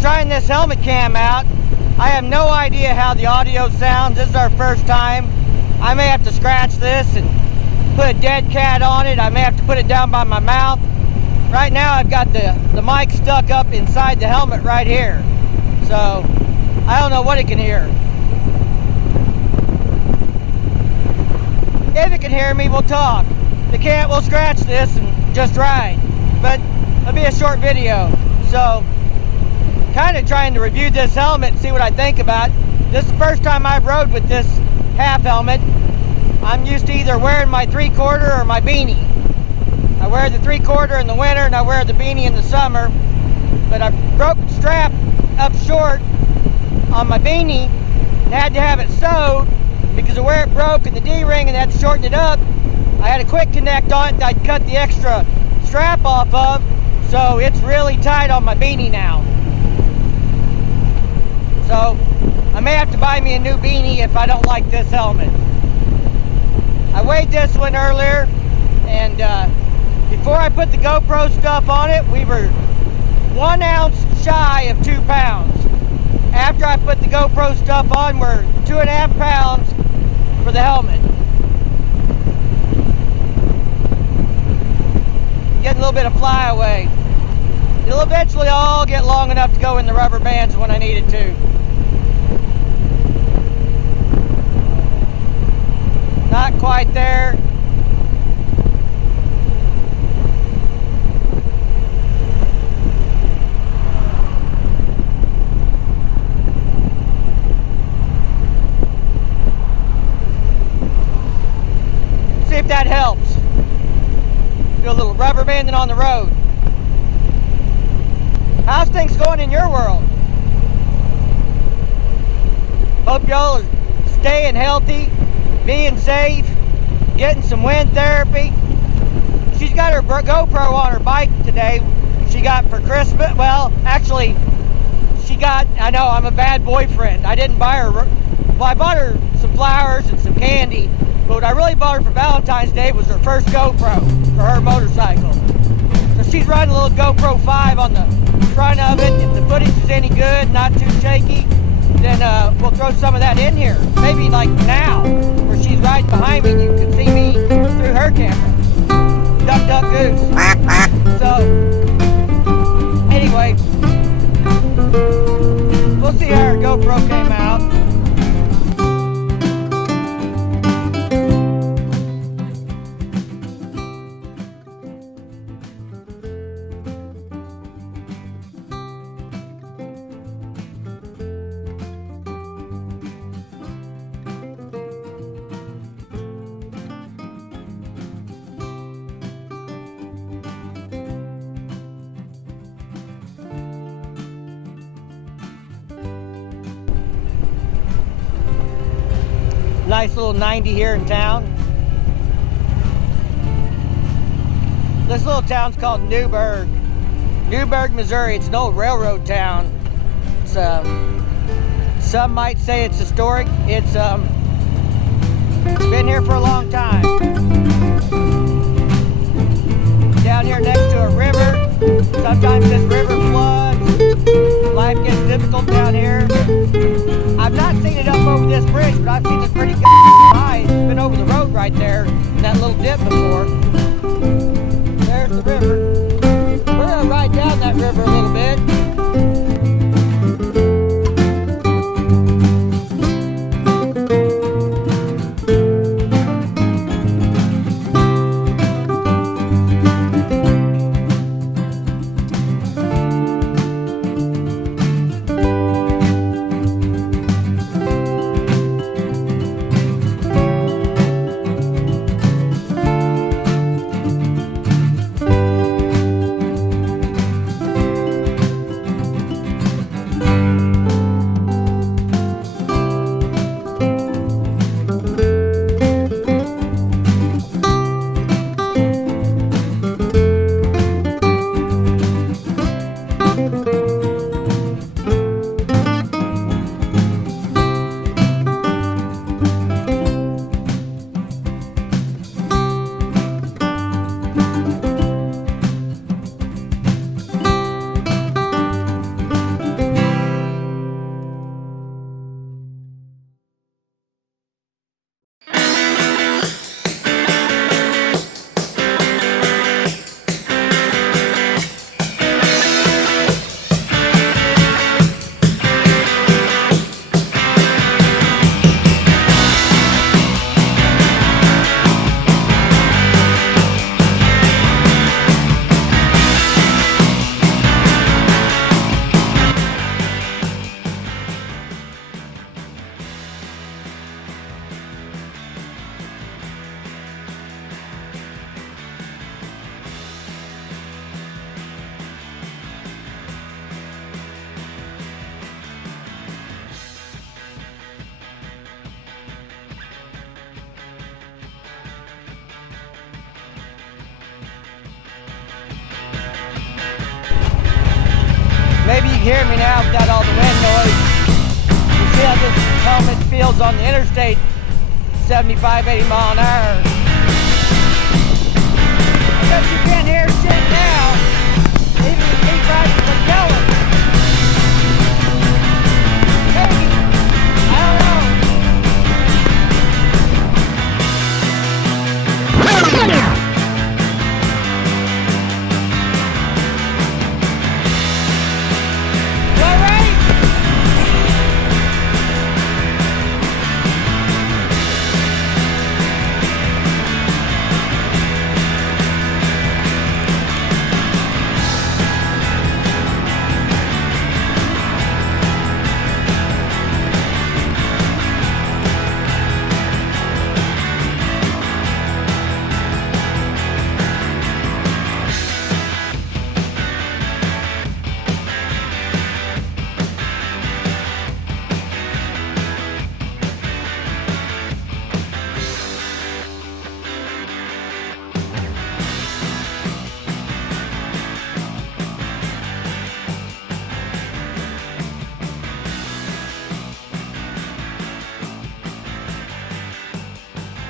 Trying this helmet cam out. I have no idea how the audio sounds. This is our first time. I may have to scratch this and put a dead cat on it. I may have to put it down by my mouth. Right now I've got the mic stuck up inside the helmet right here. So I don't know what it can hear. If it can hear me, we'll talk. If it can't, we'll scratch this and just ride. But it'll be a short video. So kind of trying to review this helmet and see what I think about it. This is the first time I've rode with this half helmet. I'm used to either wearing my 3/4 or my beanie. I wear the 3/4 in the winter and I wear the beanie in the summer. But I broke the strap up short on my beanie and had to have it sewed because of where it broke and the D-ring, and I had to shorten it up. I had a quick connect on it that I'd cut the extra strap off of, so it's really tight on my beanie now. So I may have to buy me a new beanie if I don't like this helmet. I weighed this one earlier, and before I put the GoPro stuff on it, we were 1 ounce shy of 2 pounds. After I put the GoPro stuff on, we're 2.5 pounds for the helmet. Getting a little bit of flyaway. It'll eventually all get long enough to go in the rubber bands when I need it to. Not quite there. See if that helps. Do a little rubber banding on the road. How's things going in your world? Hope y'all are staying healthy, being safe, getting some wind therapy. She's got her GoPro on her bike today. She got for Christmas. Well, actually, I know I'm a bad boyfriend. I didn't buy her, well, I bought her some flowers and some candy, but what I really bought her for Valentine's Day was her first GoPro for her motorcycle. So she's riding a little GoPro 5 on the front of it. If the footage is any good, not too shaky, then we'll throw some of that in here. Maybe like now, where she's riding behind me, you can see me through her camera. Duck, duck, goose. So, anyway, we'll see how her GoPro came out. Nice little 90 here in town. This little town's called Newburgh, Missouri. It's an old railroad town. It's some might say it's historic. It's been here for a long time. Down here next to a river. Sometimes this river floods. Life gets difficult down here. I've not seen it up over this bridge, but I've seen it pretty high. It's been over the road right there in that little dip before. There's the river. We're gonna ride down that river a little bit. Maybe you can hear me now without all the wind noise. You see how this helmet feels on the interstate, 75, 80 mile an hour. I bet you can't hear shit now. Even the deep riders are yelling. Maybe. I don't know.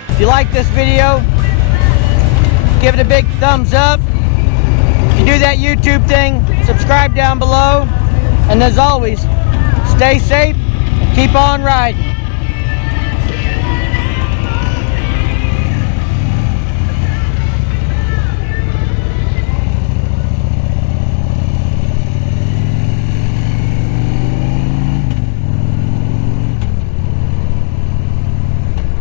If you like this video, give it a big thumbs up. If you do that YouTube thing, subscribe down below. And as always, stay safe and keep on riding.